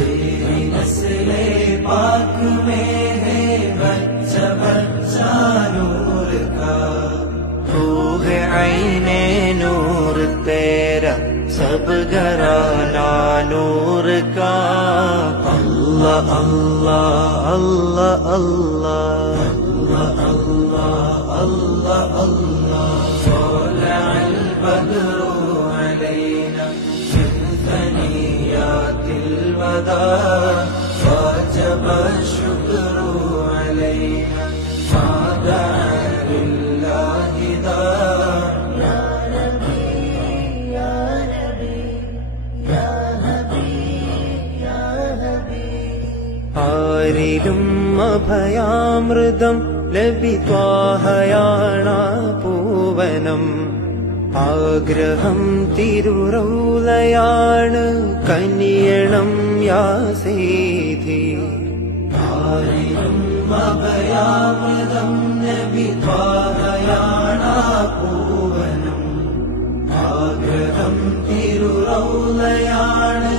तेरी नस्ले पाक में है बच्चा बच्चा नूर का। तू है आईने नूर तेरा सब घराना नूर का। अल्लाह अल्लाह अल्लाह अल्लाह अल्लाह अल्लाह अल्लाह। طلع البدر علينا من ثنيات الوداع وجب الشكر علينا ما دعا لله داع. يا نبي يا نبي يا حبيب يا حبيب. ആരിലും അഭയാമൃതം ലഭിത്വാഹയാണ പൂവനം. ആഗ്രഹം തിരുറൗലയാണ് കനിയണം യാ സീധി. ആരിലും അഭയാമൃതം ലഭിത്വാഹയാണ പൂവനം. ആഗ്രഹം തിരുറൗലയാണ്